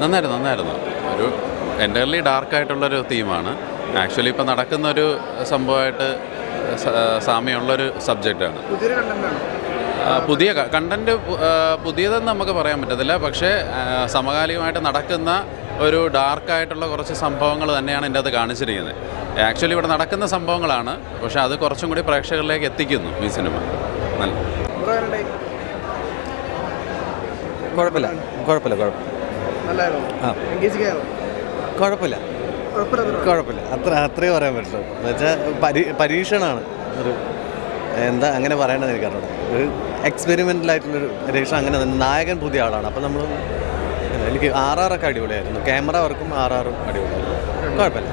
നന്നായിരുന്നു. ഒരു entirely ഡാർക്കായിട്ടുള്ളൊരു തീമാണ്. Actually ഇപ്പോൾ നടക്കുന്നൊരു സംഭവമായിട്ട് സാമ്യമുള്ളൊരു സബ്ജക്റ്റാണ്. പുതിയ കണ്ടൻറ്റ് പുതിയതെന്ന് നമുക്ക് പറയാൻ പറ്റത്തില്ല. പക്ഷേ സമകാലികമായിട്ട് നടക്കുന്ന ഒരു ഡാർക്കായിട്ടുള്ള കുറച്ച് സംഭവങ്ങൾ തന്നെയാണ് ഇതിൻ്റെ അത് കാണിച്ചിരിക്കുന്നത്. ആക്ച്വലി ഇവിടെ നടക്കുന്ന സംഭവങ്ങളാണ്, പക്ഷേ അത് കുറച്ചും കൂടി പ്രേക്ഷകരിലേക്ക് എത്തിക്കുന്നു ഈ സിനിമ. നല്ല കുഴപ്പമില്ല അത്രയും പറയാൻ പറ്റുള്ളൂ. എന്നുവെച്ചാൽ പരീക്ഷണമാണ്. ഒരു എന്താ അങ്ങനെ പറയേണ്ടത് എനിക്കറിഞ്ഞൂടാ. ഒരു എക്സ്പെരിമെൻ്റലായിട്ടുള്ളൊരു പരീക്ഷണം. അങ്ങനെ തന്നെ നായകൻ പുതിയ ആളാണ്. അപ്പം നമ്മൾ എനിക്ക് RRR അടിപൊളിയായിരുന്നു. ക്യാമറ വർക്കും RRR അടിപൊളിയായിരുന്നു. കുഴപ്പമില്ല.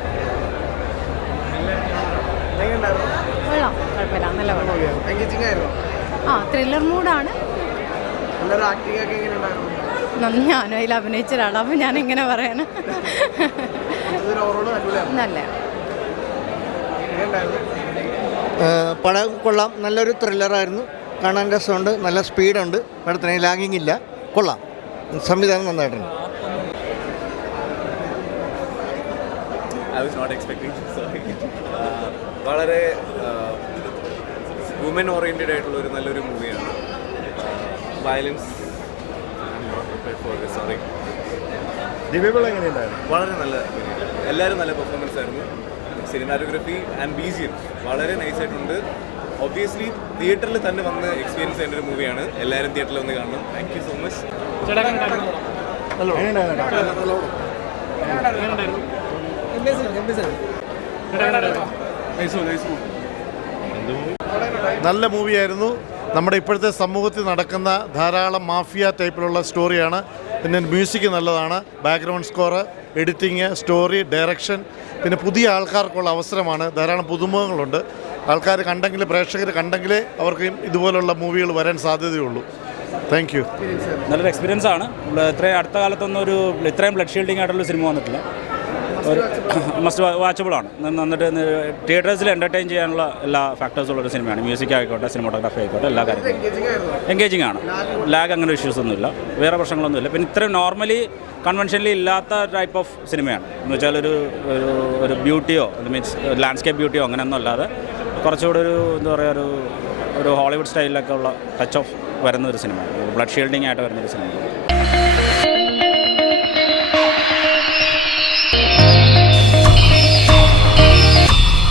ത്രില്ലർ മൂഡാണ്. ഞാനും അതിൽ അഭിനയിച്ച ഒരാളാണ്. അപ്പം ഞാൻ എങ്ങനെ പറയാൻ. നല്ല പടം കൊള്ളാം. നല്ലൊരു ത്രില്ലറായിരുന്നു. കാണാൻ രസമുണ്ട്. നല്ല സ്പീഡുണ്ട്. പടത്തിന് ലാഗിങ് ഇല്ല. കൊള്ളാം. സംവിധാനം നന്നായിട്ടുണ്ട്. വളരെ വുമൻ ഓറിയൻറ്റഡ് ആയിട്ടുള്ള ഒരു നല്ലൊരു മൂവിയാണ്. വയലൻസ് വളരെ നല്ല, എല്ലാവരും നല്ല പെർഫോമൻസ് ആയിരുന്നു. സിനിമാറ്റോഗ്രഫി ആൻഡ് BGM വളരെ നൈസായിട്ടുണ്ട്. ഒബ്വിയസ്ലി തിയേറ്ററിൽ തന്നെ വന്ന് എക്സ്പീരിയൻസ് ചെയ്യേണ്ട ഒരു മൂവിയാണ്. എല്ലാവരും തിയേറ്ററിൽ വന്ന് കാണണം. Thank you so much. നല്ല മൂവിയായിരുന്നു. നമ്മുടെ ഇപ്പോഴത്തെ സമൂഹത്തിൽ നടക്കുന്ന ധാരാളം മാഫിയ ടൈപ്പിലുള്ള സ്റ്റോറിയാണ്. പിന്നെ മ്യൂസിക് നല്ലതാണ്. Background score, editing, story, direction, പിന്നെ പുതിയ ആൾക്കാർക്കുള്ള അവസരമാണ്. ധാരാളം പുതുമുഖങ്ങളുണ്ട്. ആൾക്കാർ കണ്ടെങ്കിൽ, പ്രേക്ഷകർ കണ്ടെങ്കിലേ അവർക്ക് ഇതുപോലുള്ള മൂവികൾ വരാൻ സാധ്യതയുള്ളൂ. Thank you. നല്ലൊരു എക്സ്പീരിയൻസ് ആണ്. ഇത്രയും അടുത്ത കാലത്തൊന്നും ഇത്രയും ബ്ലഡ് ഷീൽഡിങ് ആയിട്ടുള്ള സിനിമ വന്നിട്ടില്ല. ഒരു മസ്റ്റ് വാച്ചബിളാണ്. നന്നിട്ട് തിയേറ്റേഴ്സിൽ എൻ്റർടൈൻ ചെയ്യാനുള്ള എല്ലാ ഫാക്ടേഴ്സുള്ളൊരു സിനിമയാണ്. മ്യൂസിക് ആയിക്കോട്ടെ, സിനിമാറ്റോഗ്രാഫി ആയിക്കോട്ടെ, എല്ലാ കാര്യങ്ങളും എൻഗേജിങ് ആണ്. ലാഗ് അങ്ങനെ ഇഷ്യൂസ് ഒന്നുമില്ല, വേറെ പ്രശ്നങ്ങളൊന്നുമില്ല. പിന്നെ ഇത്രയും നോർമലി കൺവെൻഷനലി ഇല്ലാത്ത ടൈപ്പ് ഓഫ് സിനിമയാണ്. എന്ന് വെച്ചാൽ ഒരു ബ്യൂട്ടിയോ, മീൻസ് ലാൻഡ്സ്കേപ്പ് ബ്യൂട്ടിയോ അങ്ങനെയൊന്നും അല്ലാതെ കുറച്ചുകൂടെ എന്താ പറയുക, ഒരു ഹോളിവുഡ് സ്റ്റൈലിലൊക്കെ ഉള്ള ടച്ച് ഓഫ് വരുന്നൊരു സിനിമയാണ്. ബ്ലഡ് ഷീൽഡിങ് ആയിട്ട് വരുന്നൊരു സിനിമ.